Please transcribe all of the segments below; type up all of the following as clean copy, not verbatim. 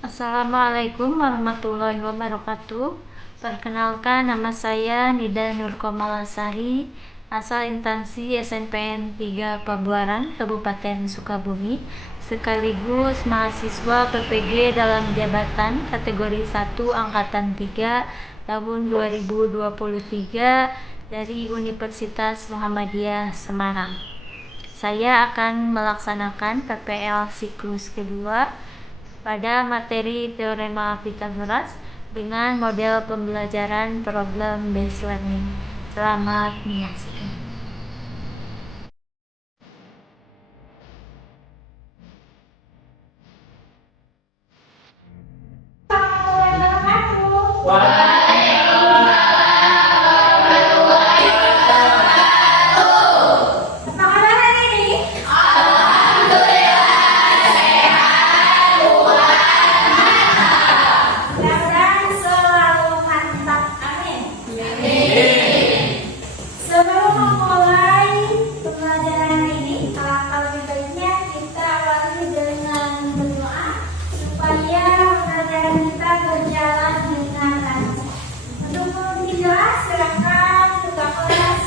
Assalamualaikum warahmatullahi wabarakatuh. Perkenalkan, nama saya Nida Nurkomalasari, asal instansi SNPN 3 Pabuaran, Kabupaten Sukabumi, sekaligus mahasiswa PPG dalam jabatan kategori 1 Angkatan 3 tahun 2023 dari Universitas Muhammadiyah Semarang. Saya akan melaksanakan PPL siklus kedua pada materi teorema Pythagoras dengan model pembelajaran problem based learning. Selamat menyaksikan. Sebelum memulai pembelajaran ini, alangkah lebih baiknya kita awali dengan berdoa supaya pembelajaran kita berjalan dengan lancar. Untuk memimpin doa, silakan buka kelas.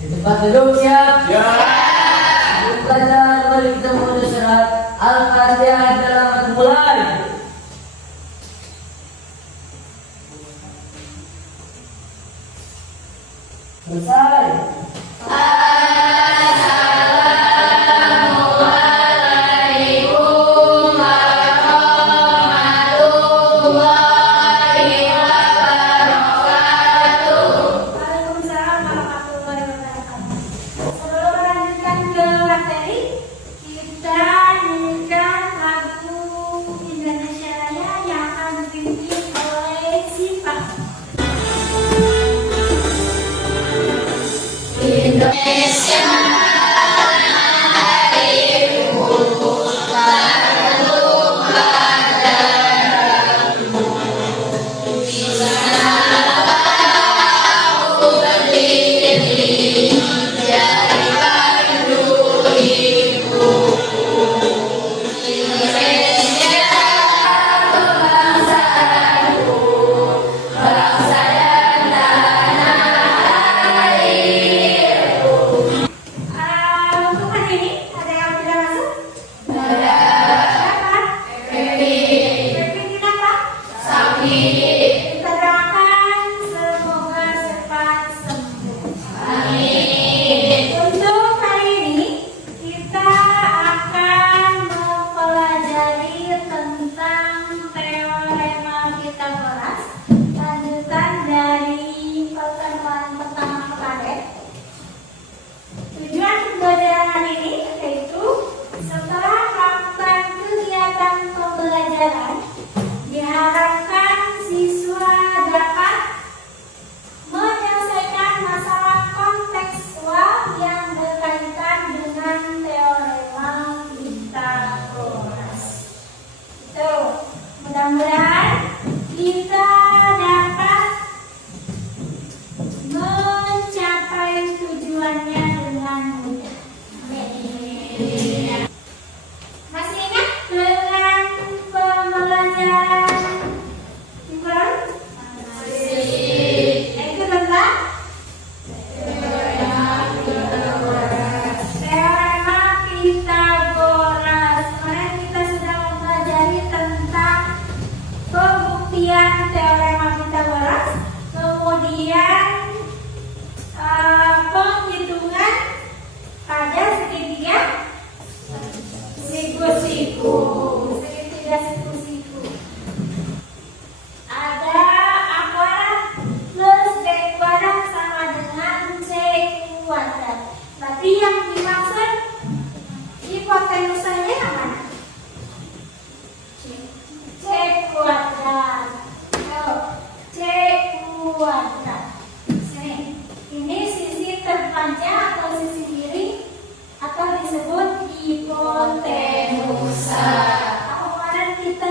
Di tempat duduk siap. Untuk belajar, mari kita membaca surat Al-Fatihah dalam mulai. Selesai. Waalaikumsalam warahmatullahi wabarakatuh. Sebelum melanjutkan ke materi, kita nyanyikan lagu Indonesia Raya yang akan dipimpin oleh Siva. Untuk hari ini ada yang tidak masuk? Siapa? Kevin kenapa? Kita doakan semoga cepat sembuh. Untuk hari ini kita akan mempelajari tentang teorema Pythagoras, lanjutan dari pertemuan pertama kemarin. Tujuan pembelajaran hari ini yaitu setelah melakukan kegiatan pembelajaran, diharapkan siswa dapat menyelesaikan masalah kontekstual yang berkaitan dengan teorema Pythagoras. Itu, mudah-mudahan kita dapat mencapai tujuannya dengan mudah. Masih ingat dengan pembelajaran himpunan? Itu tentang teorema Pythagoras. Kemarin kita sudah mempelajari tentang pembuktian teorema Pythagoras, kemudian penghitungan pada segitiga siku-siku. Ada A kuadrat plus B kuadrat sama dengan C kuadrat. Berarti yang dimaksud hipotenusanya yang mana? C kuadrat. Ayo, C kuadrat. Sini. Ini sisi terpanjang atau sisi kiri atau disebut hipotenusa. Kemarin kita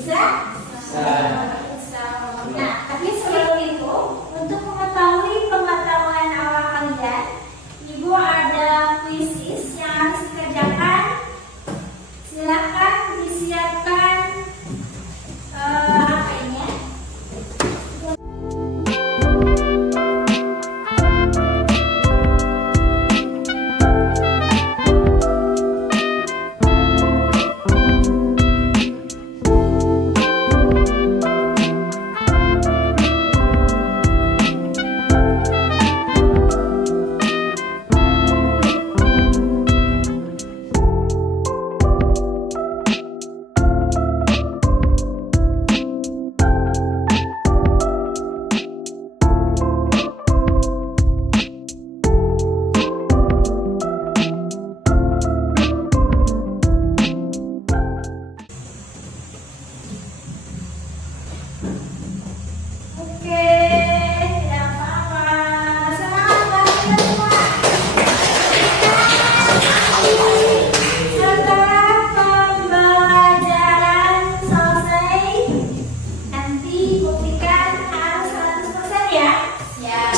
Bisa? Bisa. Nah, tapi sebelum itu, untuk mengetahui pengetahuan awal kalian, Ibu ada kuisis yang harus dikerjakan. Silakan disiapkan HP-nya. Oke, tidak apa-apa. Semangat kita semua. Setelah pembelajaran selesai, nanti buktikan harus 100% ya. Siap.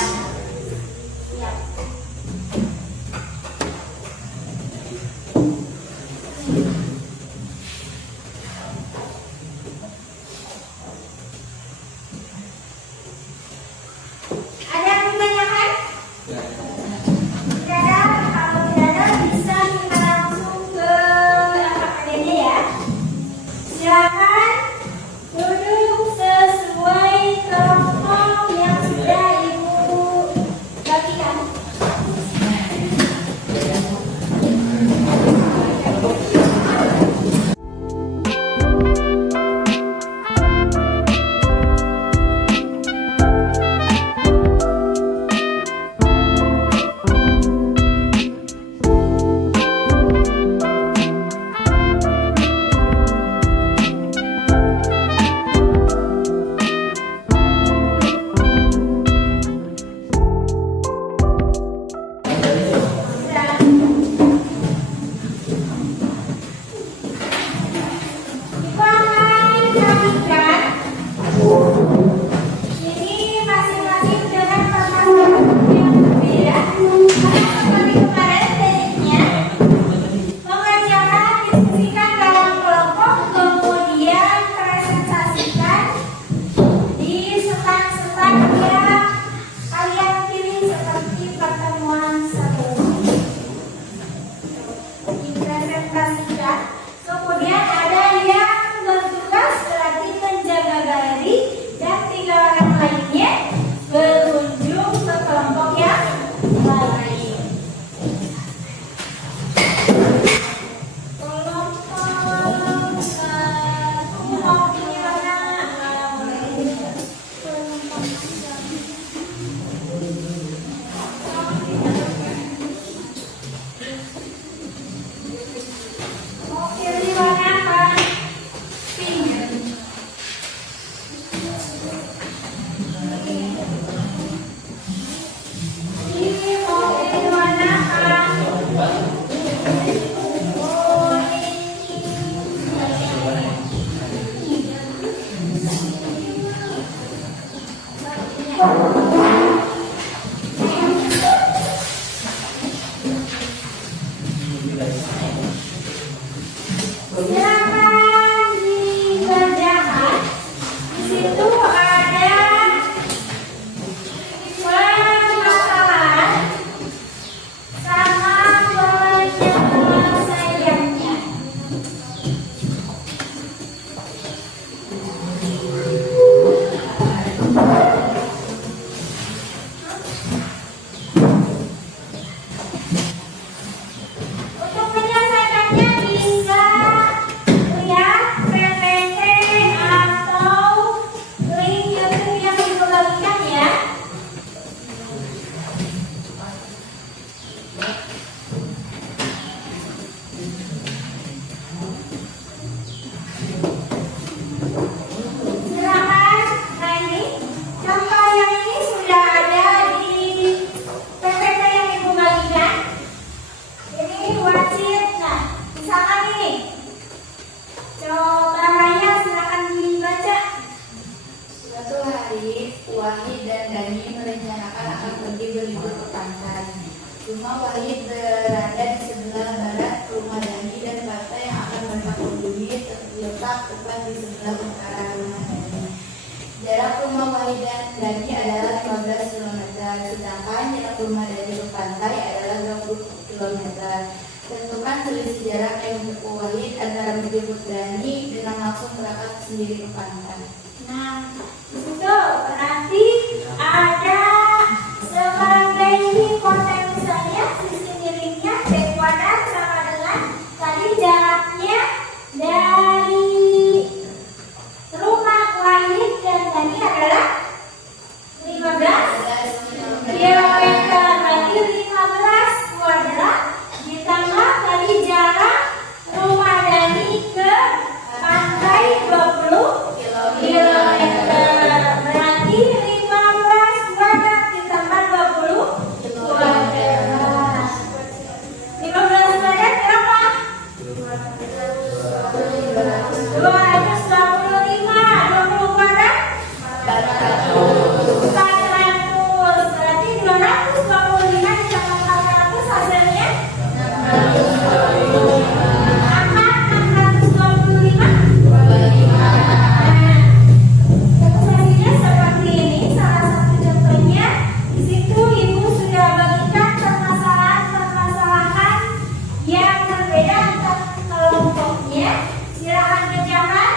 Siap. Ada yang ditanyakan? Tidak ada. Kalau tidak ada, bisa kita langsung ke APD-nya ya. Silakan duduk sesuai kelompok yang sudah Ibu bagikan. Ibu akan sampaikan ini masing-masing dengan permasalahan yang berbeda. Karena seperti kemarin tekniknya mengerjakan, diskusikan dalam kelompok, kemudian presentasikan di stand-stand yang kalian pilih seperti pertemuan sebelumnya. Dipresentasikan. Kemudian ada yang bertugas berarti menjaga galeri dan 3 orang lainnya berkunjung ke kelompok yang lain. Kelompok satu mau pilih mana? Mau pilih warna apa? Pink. Ini mau pilih warna apa? Oh, silakan dikerjakan. Di situ ada permasalahan sama penyelesaiannya. Untuk menyelesaikannya bisa lihat PPT atau link YouTube yang Ibu bagikan ya. Silakan. Nah ini contoh yang ini sudah ada di PPT yang Ibu bagikan. Ini wasit. Nah, misalkan ini. Coba Raya silakan km. Tentukan selisih jarak yang cukup wahid antara menjemput Dani dengan langsung berangkat sendiri ke pantai. Nah, itu berarti ada sebagai hipotenusanya sisi miringnya D kuadrat sama dengan tadi jaraknya dari rumah Wahid dan Dani adalah 15 kilometer. Berarti 15 kuadrat ditambah tadi jarak rumah Dani ke pantai 20 kilometer. Berarti 15 kuadrat ditambah 20 kuadrat. 15 kuadrat berapa? 225. 20 kuadrat 400. Berarti 225 ditambah 400 hasilnya 625. Hasilnya seperti ini. Salah satu contohnya di situ ibu sudah bagikan permasalahan yang berbeda antar kelompoknya. Silakan kerjakan.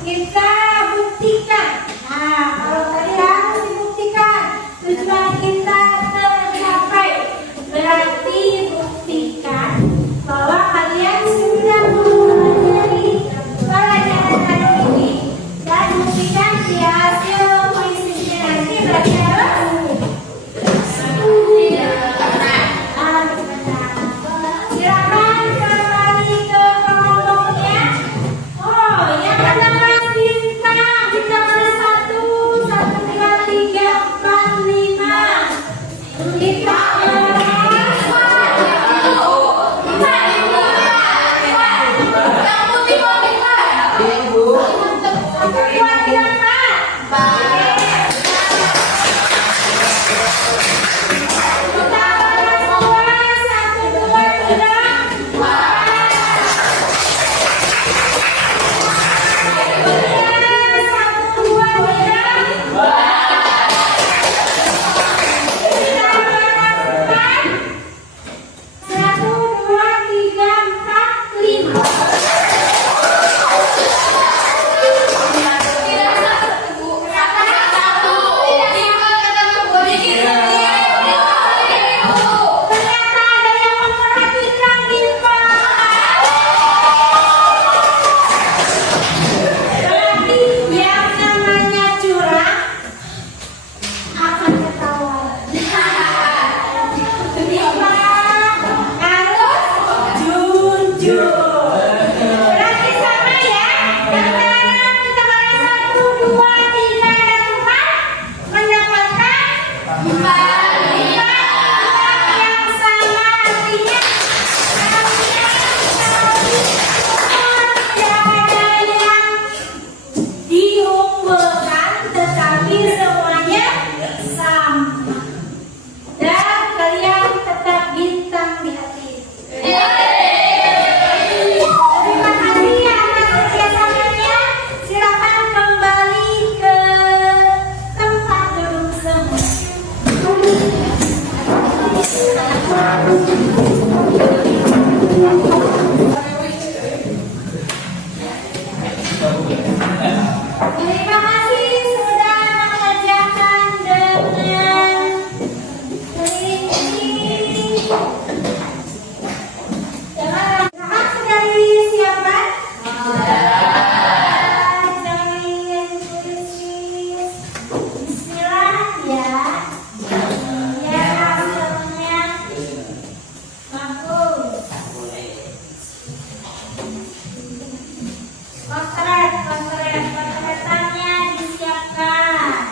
kita buktikan. Nah, kalau tadi harus dibuktikan, tujuan kita tercapai. Berarti buktikan bahwa kalian sudah mempelajari pelajaran hari ini dan buktikan di hasil kuisnya nanti belajar. Silakan kembali ke kelompoknya. Oh, yang pertama bintang ada 1, 2, 3, 4, 5. Bintang terima kasih sudah mengerjakan dengan teliti. Jangan sudah disiapkan. Jangan tulis. Bismillah ya. Ya hasilnya bagus. Potretannya disiapkan.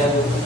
Ya, udah.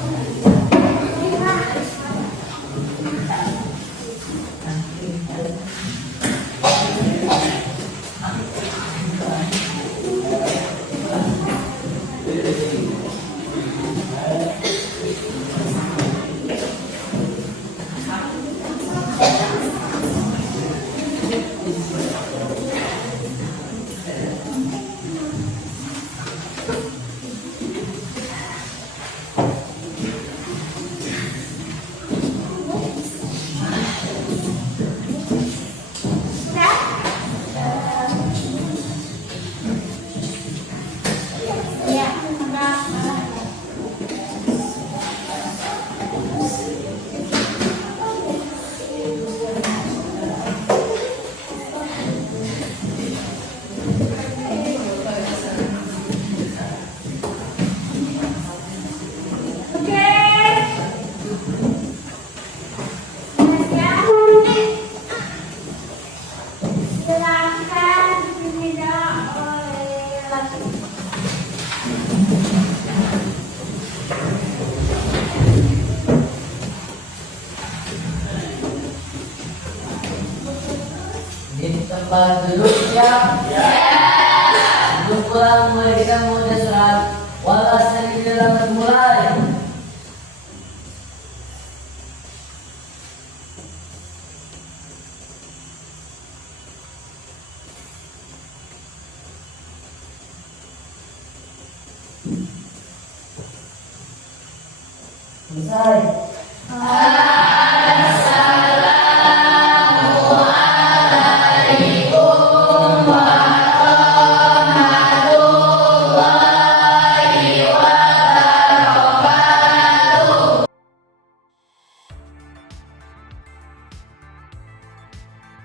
Oke. Silakan diminum oleh Di tempat duduk siap. Duduk pulang memberikan mudah surat. Walasan di dalam mulai. Selesai.